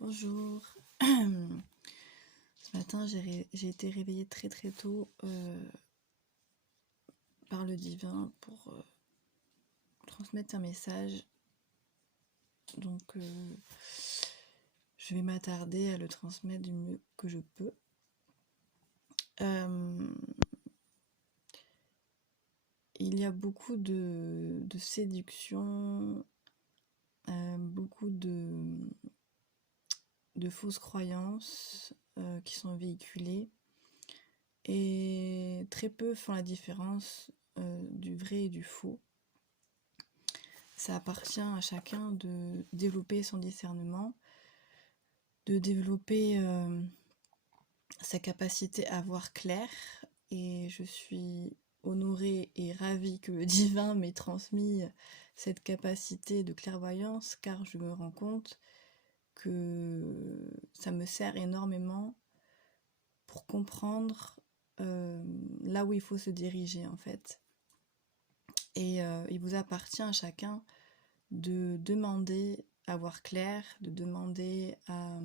Bonjour. Ce matin, j'ai été réveillée très très tôt par le divin pour transmettre un message. Donc, je vais m'attarder à le transmettre du mieux que je peux. Il y a beaucoup de séduction, beaucoup de fausses croyances qui sont véhiculées. Et très peu font la différence du vrai et du faux. Ça appartient à chacun de développer son discernement, de développer sa capacité à voir clair. Et je suis honorée et ravie que le divin m'ait transmis cette capacité de clairvoyance, car je me rends compte que ça me sert énormément pour comprendre là où il faut se diriger en fait. Et il vous appartient à chacun de demander à voir clair, de demander à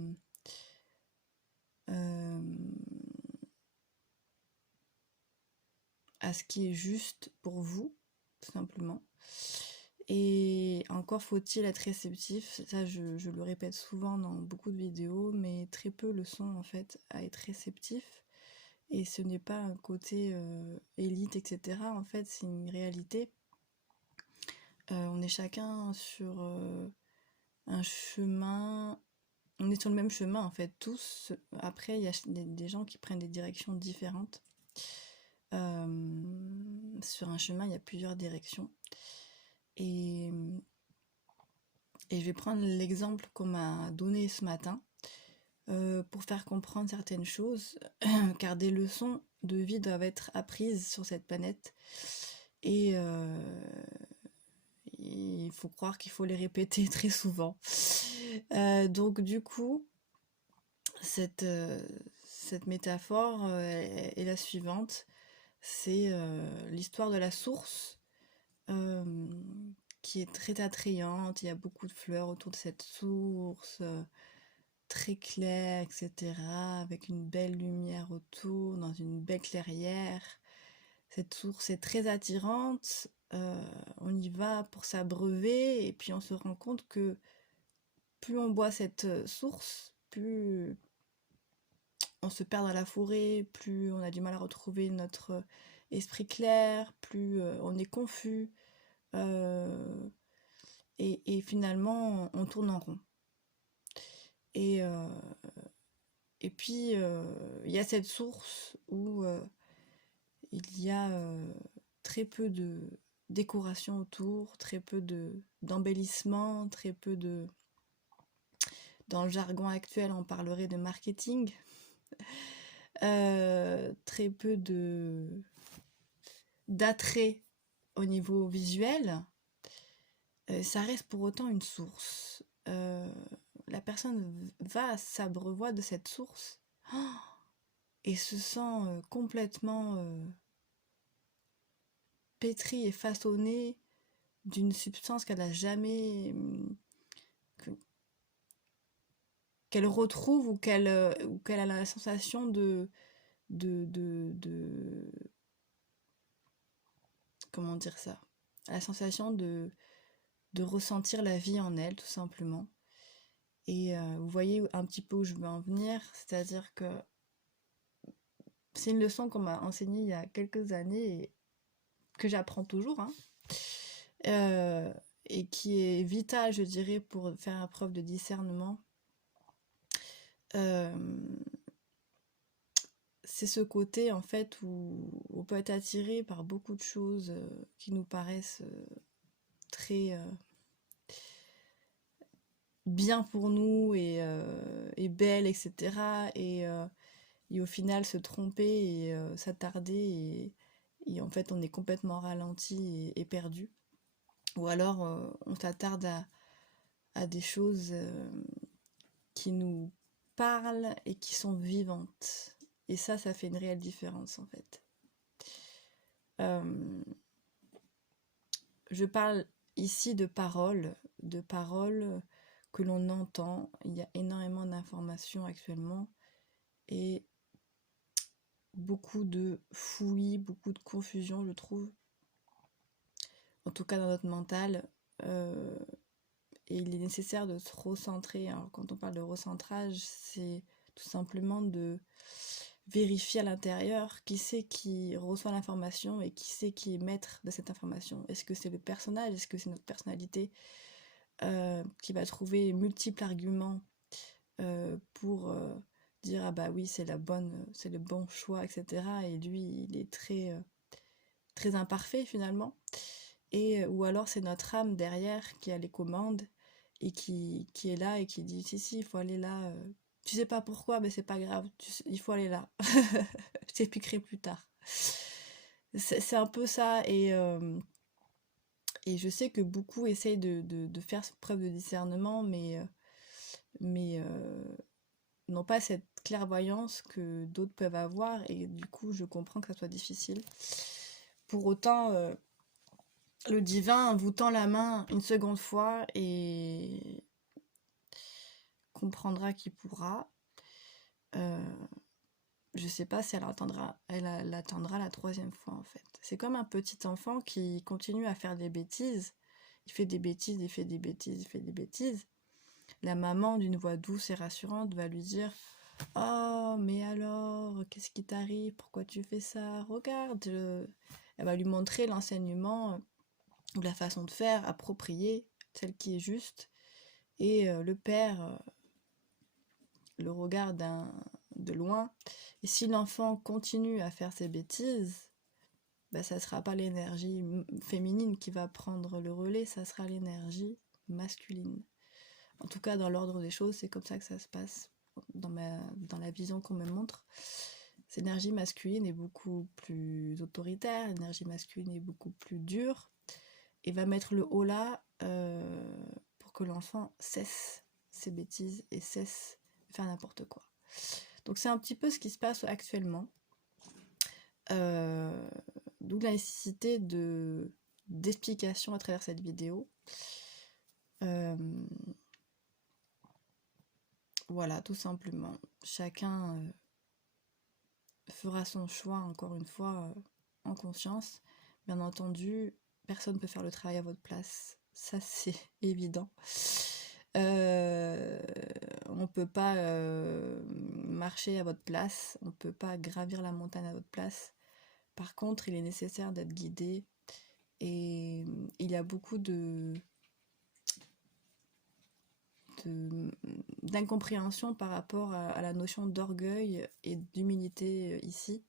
ce qui est juste pour vous, tout simplement. Et encore faut-il être réceptif, ça je le répète souvent dans beaucoup de vidéos, mais très peu le sont en fait à être réceptif. Et ce n'est pas un côté élite, etc. En fait, c'est une réalité. On est chacun sur un chemin, on est sur le même chemin en fait, tous. Après, il y a des gens qui prennent des directions différentes. Sur un chemin, il y a plusieurs directions. Et je vais prendre l'exemple qu'on m'a donné ce matin pour faire comprendre certaines choses, car des leçons de vie doivent être apprises sur cette planète. Et il faut croire qu'il faut les répéter très souvent. Donc du coup, cette métaphore est la suivante. C'est l'histoire de la source qui est très attrayante. Il y a beaucoup de fleurs autour de cette source, très claire, etc. Avec une belle lumière autour, dans une belle clairière. Cette source est très attirante. On y va pour s'abreuver et puis on se rend compte que plus on boit cette source, plus on se perd dans la forêt, plus on a du mal à retrouver notre esprit clair, plus on est confus. Et finalement, on tourne en rond. Et, et puis, il y a cette source où il y a très peu de décoration autour, très peu d'embellissement, très peu de... Dans le jargon actuel, on parlerait de marketing. Très peu d'attrait au niveau visuel. Ça reste pour autant une source. La personne va s'abreuvoir de cette source et se sent complètement pétrie et façonnée d'une substance qu'elle n'a jamais... qu'elle retrouve ou qu'elle a la sensation de comment dire ça, la sensation de ressentir la vie en elle, tout simplement. Et vous voyez un petit peu où je veux en venir, c'est-à-dire que c'est une leçon qu'on m'a enseignée il y a quelques années et que j'apprends toujours, hein, et qui est vitale, je dirais, pour faire preuve de discernement. C'est ce côté, en fait, où on peut être attiré par beaucoup de choses qui nous paraissent très bien pour nous et belles, etc. Et au final, se tromper et s'attarder et en fait, on est complètement ralenti et perdu. Ou alors, on s'attarde à des choses qui nous parlent et qui sont vivantes. Et ça fait une réelle différence, en fait. Je parle ici de paroles que l'on entend. Il y a énormément d'informations actuellement et beaucoup de fouillis, beaucoup de confusion, je trouve. En tout cas dans notre mental. Et il est nécessaire de se recentrer. Alors quand on parle de recentrage, c'est tout simplement de vérifier à l'intérieur qui c'est qui reçoit l'information et qui c'est qui est maître de cette information. Est-ce que c'est le personnage? Est-ce que c'est notre personnalité qui va trouver multiples arguments pour dire ah bah oui c'est c'est le bon choix, etc. Et lui il est très imparfait finalement. Et ou alors c'est notre âme derrière qui a les commandes et qui est là et qui dit si il faut aller là. Tu sais pas pourquoi mais c'est pas grave, il faut aller là. Je t'expliquerai plus tard. C'est un peu ça et je sais que beaucoup essayent de faire preuve de discernement mais n'ont pas cette clairvoyance que d'autres peuvent avoir et du coup je comprends que ça soit difficile. Pour autant, le divin vous tend la main une seconde fois et comprendra qui pourra. Je sais pas si elle attendra la troisième fois en fait. C'est comme un petit enfant qui continue à faire des bêtises. Il fait des bêtises, il fait des bêtises, il fait des bêtises. La maman, d'une voix douce et rassurante, va lui dire « Oh, mais alors, qu'est-ce qui t'arrive? Pourquoi tu fais ça? Regarde !» Elle va lui montrer l'enseignement ou la façon de faire appropriée, celle qui est juste. Et le père le regarde de loin. Et si l'enfant continue à faire ses bêtises, bah, ça ne sera pas l'énergie féminine qui va prendre le relais, ça sera l'énergie masculine. En tout cas, dans l'ordre des choses, c'est comme ça que ça se passe dans la vision qu'on me montre. Cette énergie masculine est beaucoup plus autoritaire, l'énergie masculine est beaucoup plus dure, et va mettre le haut là pour que l'enfant cesse ses bêtises et cesse de faire n'importe quoi. Donc c'est un petit peu ce qui se passe actuellement. D'où la nécessité d'explications à travers cette vidéo. Voilà, tout simplement. Chacun fera son choix, encore une fois, en conscience. Bien entendu, personne ne peut faire le travail à votre place. Ça, c'est évident. On ne peut pas marcher à votre place. On ne peut pas gravir la montagne à votre place. Par contre, il est nécessaire d'être guidé. Et il y a beaucoup d'incompréhension par rapport à la notion d'orgueil et d'humilité ici.